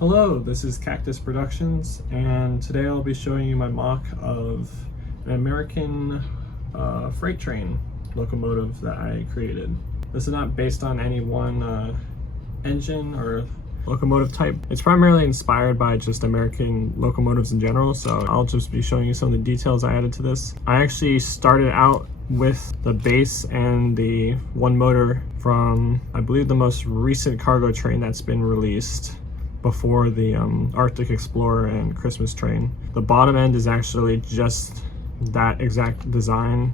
Hello, this is Cactus Productions, and today I'll be showing you my mock of an American freight train locomotive that I created. This is not based on any one engine or locomotive type. It's primarily inspired by just American locomotives in general, so I'll just be showing you some of the details I added to this. I actually started out with the base and the one motor from, I believe, the most recent cargo train that's been released before the Arctic Explorer and Christmas train. The bottom end is actually just that exact design,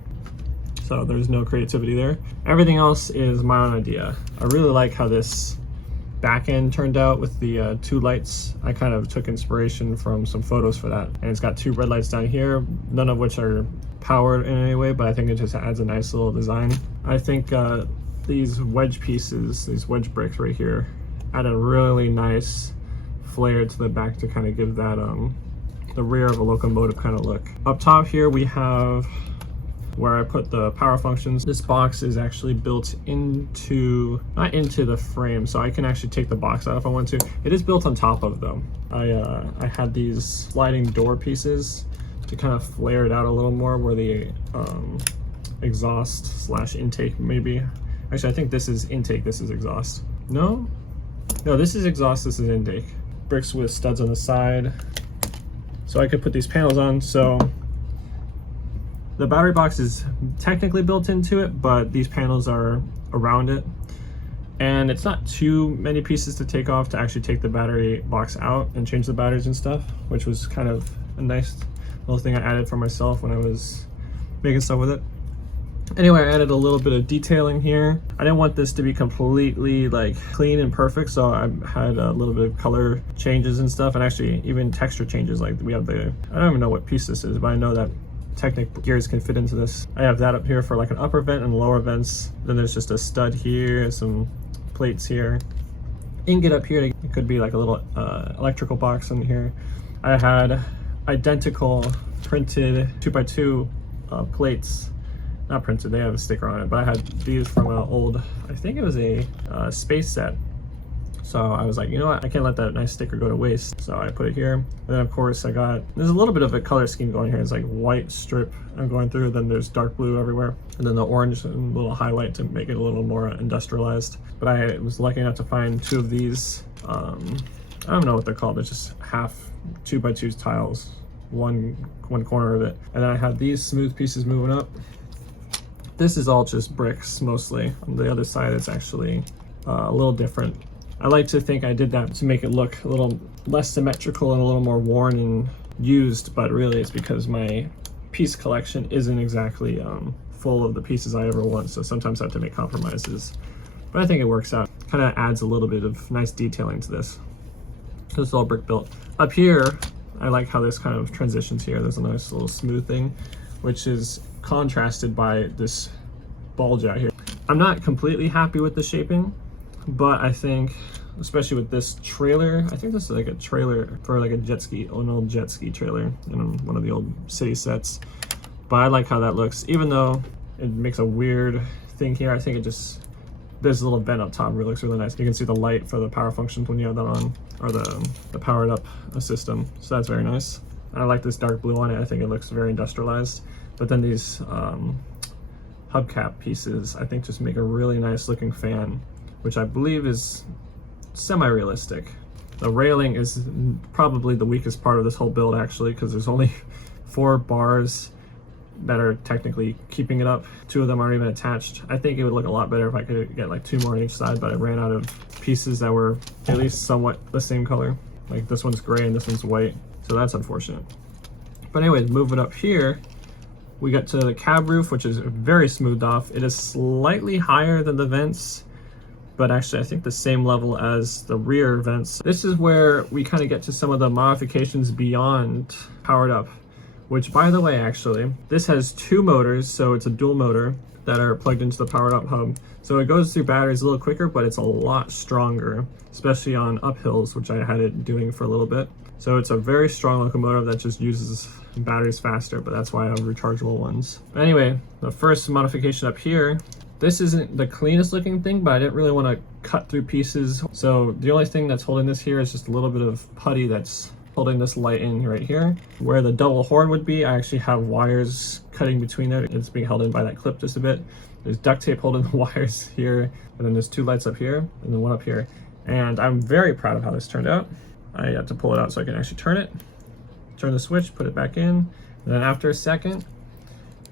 so there's no creativity there. Everything else is my own idea. I really like how this back end turned out with the two lights. I kind of took inspiration from some photos for that, and it's got two red lights down here, none of which are powered in any way, but I think it just adds a nice little design. I think these wedge pieces, these wedge bricks right here, add a really nice flare to the back to kind of give that the rear of a locomotive kind of look. Up top here we have where I put the power functions. This box is actually built into, not into the frame, so I can actually take the box out if I want to. It is built on top of them. I had these sliding door pieces to kind of flare it out a little more where the exhaust slash intake maybe. Actually, I think this is intake, this is exhaust. No, this is exhaust, this is intake. Bricks with studs on the side, so I could put these panels on. So the battery box is technically built into it, but these panels are around it, and it's not too many pieces to take off to actually take the battery box out and change the batteries and stuff, which was kind of a nice little thing I added for myself when I was making stuff with it. Anyway, I added a little bit of detailing here. I didn't want this to be completely like clean and perfect, so I had a little bit of color changes and stuff, and actually even texture changes. Like we have the, I don't even know what piece this is, but I know that Technic gears can fit into this. I have that up here for like an upper vent and lower vents. Then there's just a stud here, some plates here. Ingot up here, it could be like a little electrical box in here. I had identical printed 2x2 plates. Not printed, they have a sticker on it, but I had these from an old, I think it was a space set. So I was like, you know what, I can't let that nice sticker go to waste. So I put it here. And then of course I got, there's a little bit of a color scheme going here. It's like white strip I'm going through, then there's dark blue everywhere. And then the orange and little highlight to make it a little more industrialized. But I was lucky enough to find two of these, I don't know what they're called, it's just half 2x2 tiles, one corner of it. And then I had these smooth pieces moving up. This is all just bricks mostly. On the other side, it's actually a little different. I like to think I did that to make it look a little less symmetrical and a little more worn and used, but really it's because my piece collection isn't exactly full of the pieces I ever want, so sometimes I have to make compromises. But I think it works out. Kind of adds a little bit of nice detailing to this. This is all brick built. Up here, I like how this kind of transitions here. There's a nice little smooth thing, which is contrasted by this bulge out here. I'm not completely happy with the shaping, but I think, especially with this trailer, I think this is like a trailer for like a jet ski, an old jet ski trailer in one of the old city sets. But I like how that looks, even though it makes a weird thing here. I think it just, there's a little vent up top, it looks really nice. You can see the light for the power functions when you have that on, or the powered up system. So that's very nice. I like this dark blue on it. I think it looks very industrialized. But then these hubcap pieces, I think, just make a really nice looking fan, which I believe is semi-realistic. The railing is probably the weakest part of this whole build, actually, because there's only 4 bars that are technically keeping it up. 2 of them aren't even attached. I think it would look a lot better if I could get like 2 more on each side, but I ran out of pieces that were at least somewhat the same color. Like this one's gray and this one's white, so that's unfortunate. But anyways, moving up here, we got to the cab roof, which is very smoothed off. It is slightly higher than the vents, but actually I think the same level as the rear vents. This is where we kind of get to some of the modifications beyond powered up, which, by the way, actually, this has 2 motors, so it's a dual motor that are plugged into the powered up hub. So it goes through batteries a little quicker, but it's a lot stronger, especially on uphills, which I had it doing for a little bit. So it's a very strong locomotive that just uses batteries faster, but that's why I have rechargeable ones. But anyway, the first modification up here This isn't the cleanest looking thing, but I didn't really want to cut through pieces. So the only thing that's holding this here is just a little bit of putty that's holding this light in right here. Where the double horn would be, I actually have wires cutting between there. It's being held in by that clip just a bit. There's duct tape holding the wires here, and then there's 2 lights up here, and then 1 up here. And I'm very proud of how this turned out. I had to pull it out so I can actually turn it. Turn the switch, put it back in, and then after a second,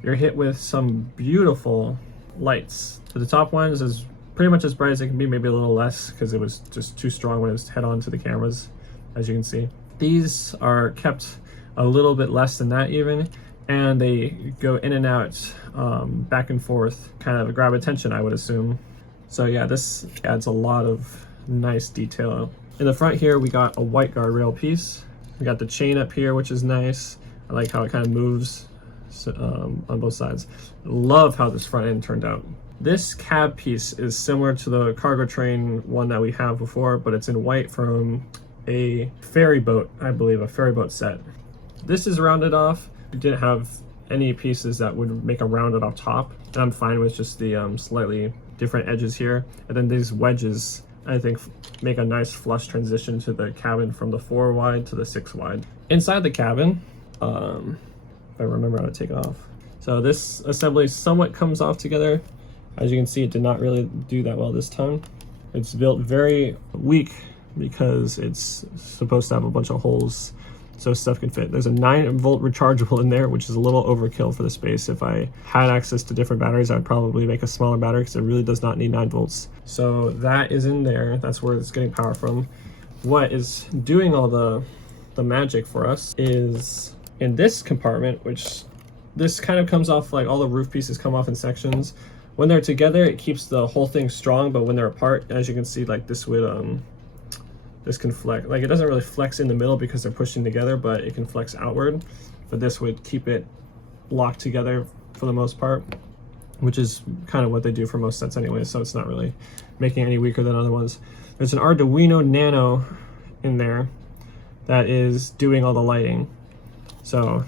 you're hit with some beautiful lights. So the top one is pretty much as bright as it can be, maybe a little less because it was just too strong when it was head on to the cameras, as you can see. These are kept a little bit less than that even, and they go in and out, back and forth, kind of grab attention, I would assume. So yeah, this adds a lot of nice detail. In the front here, we got a white guardrail piece. We got the chain up here, which is nice. I like how it kind of moves on both sides. Love how this front end turned out. This cab piece is similar to the cargo train one that we have before, but it's in white from a ferry boat, I believe, a ferry boat set. This is rounded off. We didn't have any pieces that would make a rounded off top. And I'm fine with just the slightly different edges here. And then these wedges, I think, make a nice flush transition to the cabin from the 4 wide to the 6 wide. Inside the cabin, if I remember how to take it off. So this assembly somewhat comes off together. As you can see, it did not really do that well this time. It's built very weak because it's supposed to have a bunch of holes so stuff can fit. There's a 9-volt rechargeable in there, which is a little overkill for the space. If I had access to different batteries, I'd probably make a smaller battery because it really does not need 9 volts. So that is in there. That's where it's getting power from. What is doing all the magic for us is in this compartment, which this kind of comes off, like all the roof pieces come off in sections. When they're together, it keeps the whole thing strong, but when they're apart, as you can see, like this would this can flex. Like it doesn't really flex in the middle because they're pushing together, but it can flex outward. But this would keep it locked together for the most part, which is kind of what they do for most sets anyway, so it's not really making it any weaker than other ones. There's an Arduino Nano in there that is doing all the lighting. So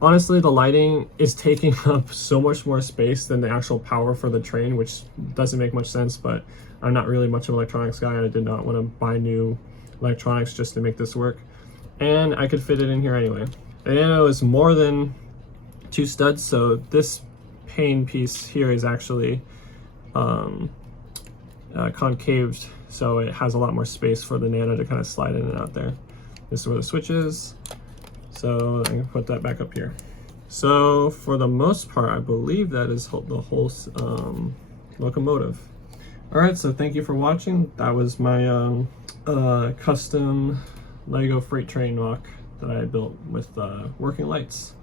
honestly, the lighting is taking up so much more space than the actual power for the train, which doesn't make much sense, but I'm not really much of an electronics guy and I did not want to buy new electronics just to make this work. And I could fit it in here anyway. The Nano is more than 2 studs, so this pane piece here is actually concaved, so it has a lot more space for the Nano to kind of slide in and out there. This is where the switch is. So I can put that back up here. So for the most part, I believe that is the whole locomotive. All right, so thank you for watching. That was my custom LEGO freight train MOC that I built with working lights.